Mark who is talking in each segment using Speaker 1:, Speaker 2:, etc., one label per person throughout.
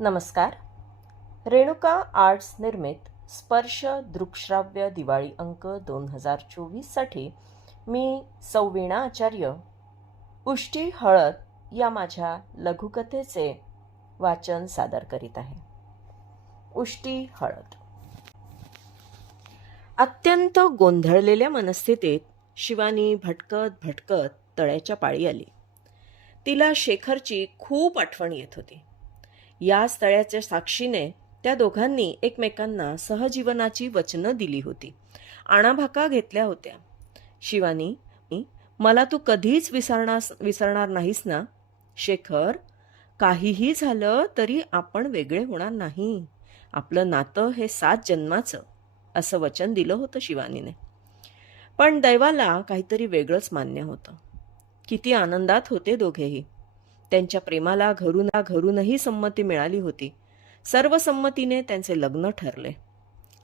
Speaker 1: नमस्कार. रेणुका आर्ट्स निर्मित स्पर्श दृकश्राव्य दिवाळी अंक दोन हजार चोवीससाठी मी सौवीणा आचार्य उष्टी हळद या माझ्या लघुकथेचे वाचन सादर करीत आहे. उष्टी हळद. अत्यंत गोंधळलेल्या मनस्थितीत शिवानी भटकत भटकत तळ्याच्या पाळी आली. तिला शेखरची खूप आठवण येत होती. या स्थळ्याच्या साक्षीने त्या दोघांनी एकमेकांना सहजीवनाची वचनं दिली होती. आणाभाका घेतल्या होत्या. शिवानी मला तू कधीच विसरणार विसरणार नाहीस ना. शेखर काहीही झालं तरी आपण वेगळे होणार नाही. आपलं नातं हे सात जन्माचं असं वचन दिलं होतं शिवानीने. पण दैवाला काहीतरी वेगळंच मान्य होतं. किती आनंदात होते दोघेही. त्यांच्या प्रेमाला घरून घरूनही संमती मिळाली होती. सर्व संमतीने त्यांचे लग्न ठरले.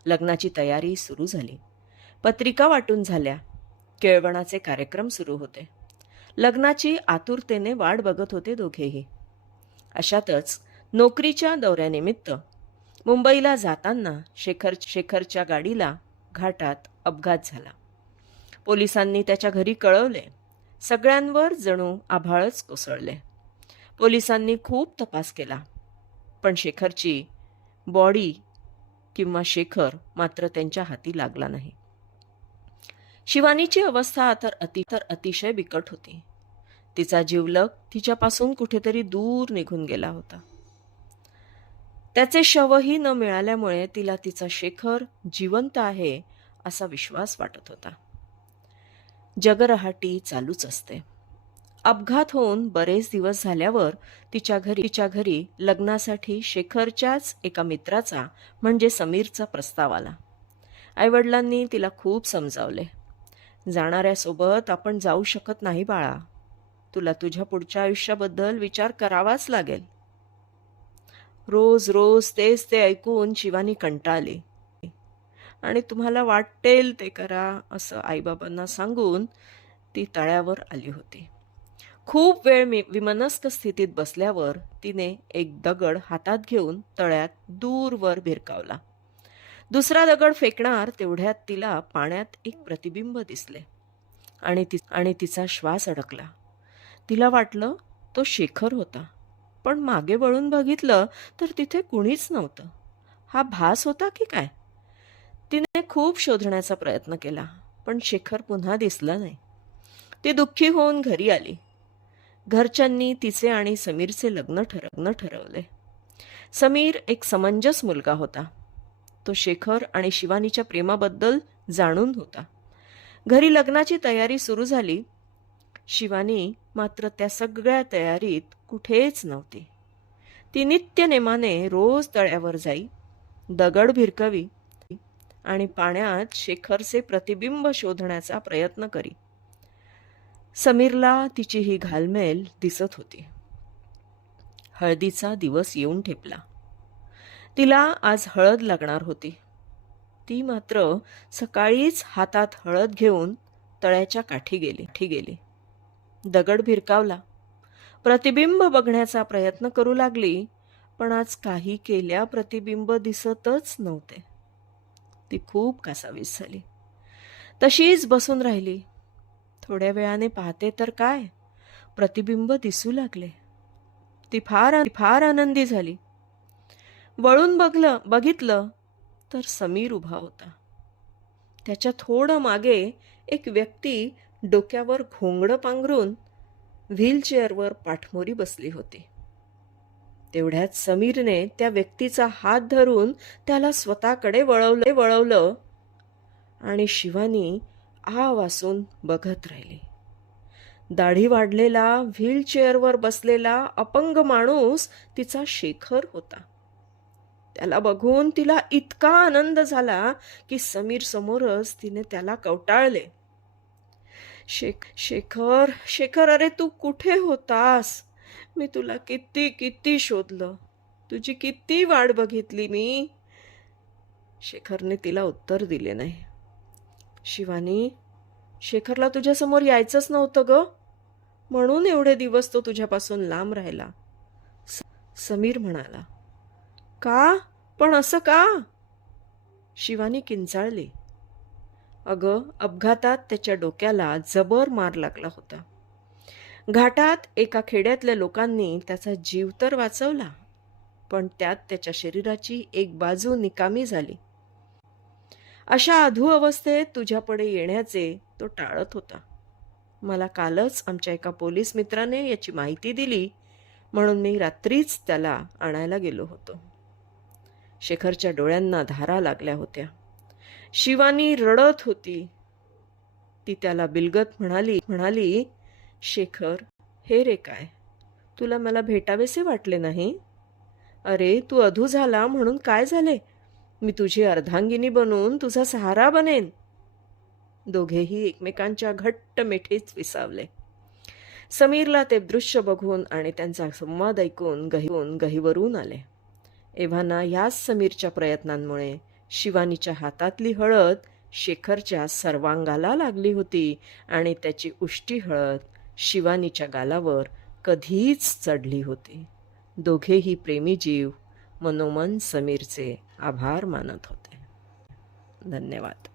Speaker 1: लग्नाची तयारी सुरू झाली. पत्रिका वाटून झाल्या. केळवणाचे कार्यक्रम सुरू होते. लग्नाची आतुरतेने वाट बघत होते दोघेही. अशातच नोकरीच्या दौऱ्यानिमित्त मुंबईला जाताना शेखर शेखरच्या गाडीला घाटात अपघात झाला. पोलिसांनी त्याच्या घरी कळवले. सगळ्यांवर जणू आभाळच कोसळले. पोलिसांनी खूप तपास केला. पण शेखरची बॉडी किंवा शेखर मात्र त्यांच्या हाती लागला नाही. शिवानीची अवस्था तर अति तर अतिशय बिकट होती. तिचा जीवलग तिच्यापासून कुठेतरी दूर निघून गेला होता. त्याचे शवही न मिळाल्यामुळे तिला तिचा शेखर जिवंत आहे असा विश्वास वाटत होता. जगरहाटी चालूच असते. अपघात होऊन बरेच दिवस झाल्यावर तिच्या घरी तिच्या घरी लग्नासाठी शेखरच्याच एका मित्राचा म्हणजे समीरचा प्रस्ताव आला. आईवडिलांनी तिला खूप समजावले. जाणाऱ्यासोबत आपण जाऊ शकत नाही बाळा. तुला तुझ्या पुढच्या आयुष्याबद्दल विचार करावाच लागेल. रोज रोज तेच ते ऐकून शिवानी कंटाळली. आणि तुम्हाला वाटेल ते करा असं आईबाबांना सांगून ती तळ्यावर आली होती. खूप वेळ मी विमनस्क स्थितीत बसल्यावर तिने एक दगड हातात घेऊन तळ्यात दूरवर भिरकावला. दुसरा दगड फेकणार तेवढ्यात तिला पाण्यात एक प्रतिबिंब दिसले आणि ति आणि तिचा श्वास अडकला. तिला वाटलं तो शेखर होता पण मागे वळून बघितलं तर तिथे कुणीच नव्हतं. हा भास होता की काय? तिने खूप शोधण्याचा प्रयत्न केला पण शेखर पुन्हा दिसला नाही. ती दुःखी होऊन घरी आली. घरच्यांनी तिचे आणि समीरचे लग्न ठरवणं ठरवले. समीर एक समंजस मुलगा होता. तो शेखर आणि शिवानीच्या प्रेमाबद्दल जाणून होता. घरी लग्नाची तयारी सुरू झाली. शिवानी मात्र त्या सगळ्या तयारीत कुठेच नव्हती. ती नित्यनेमाने रोज तळ्यावर जाई दगड भिरकवी आणि पाण्यात शेखरचे प्रतिबिंब शोधण्याचा प्रयत्न करी. समीरला तिची ही घालमेल दिसत होती. हळदीचा दिवस येऊन ठेपला. तिला आज हळद लागणार होती. ती मात्र सकाळीच हातात हळद घेऊन तळ्याच्या काठी गेली ठी गेली. दगड भिरकावला. प्रतिबिंब बघण्याचा प्रयत्न करू लागली पण आज काही केल्या प्रतिबिंब दिसतच नव्हते. ती खूप कासावीस झाली. तशीच बसून राहिली. थोड्या वेळाने पाहते तर काय? प्रतिबिंब दिसू लागले. ती फार फार आनंदी झाली. वळून बघलं बघितलं तर समीर उभा होता. त्याच्या थोडं मागे एक व्यक्ती डोक्यावर घोंगडं पांघरून व्हीलचेअरवर पाठमोरी बसली होती. तेवढ्यात समीरने त्या व्यक्तीचा हात धरून त्याला स्वतःकडे वळवलं वळवलं आणि शिवानी आ वासून बघत राहिली. दाढी वाढलेला व्हीलचेअरवर बसलेला अपंग माणूस तिचा शेखर होता. त्याला बघून तिला इतका आनंद झाला की समीर समोरच तिने त्याला कवटाळले. शेख शेखर शेखर अरे तू कुठे होतास? मी तुला किती किती शोधलं. तुझी किती वाट बघितली मी? शेखरने तिला उत्तर दिले नाही. शिवानी शेखरला तुझ्यासमोर यायचंच नव्हतं ग. म्हणून एवढे दिवस तो तुझ्यापासून लांब राहिला. स- समीर म्हणाला का? पण असं का? शिवानी किंचाळली. अगं अपघातात त्याच्या डोक्याला जबर मार लागला होता. घाटात एका खेड्यातल्या लोकांनी त्याचा जीव तर वाचवला पण त्यात त्याच्या शरीराची एक बाजू निकामी झाली. अशा अधू अवस्थेत तुझ्यापुढे येण्याचे तो टाळत होता. मला कालच आमच्या एका पोलीस मित्राने याची माहिती दिली म्हणून मी रात्रीच त्याला आणायला गेलो होतो. शेखरच्या डोळ्यांना धारा लागल्या होत्या. शिवानी रडत होती. ती त्याला बिलगत म्हणाली म्हणाली शेखर हे रे काय? तुला मला भेटावेसे वाटले नाही? अरे तू अधू झाला म्हणून काय झाले? मी तुझी अर्धांगिनी बनून तुझा सहारा बनेन. दोघेही एकमेकांच्या घट्ट मिठीत विसावले. समीरला ते दृश्य बघून आणि त्यांचा संवाद ऐकून गहीवून गहीवरून आले. एव्हाना याच समीरच्या प्रयत्नांमुळे शिवानीच्या हातातली हळद शेखरच्या सर्वांगाला लागली होती आणि त्याची उष्टी हळद शिवानीच्या गालावर कधीच चढली होती. दोघेही प्रेमी जीव मनोमन समीरचे आभार मानत होते. धन्यवाद.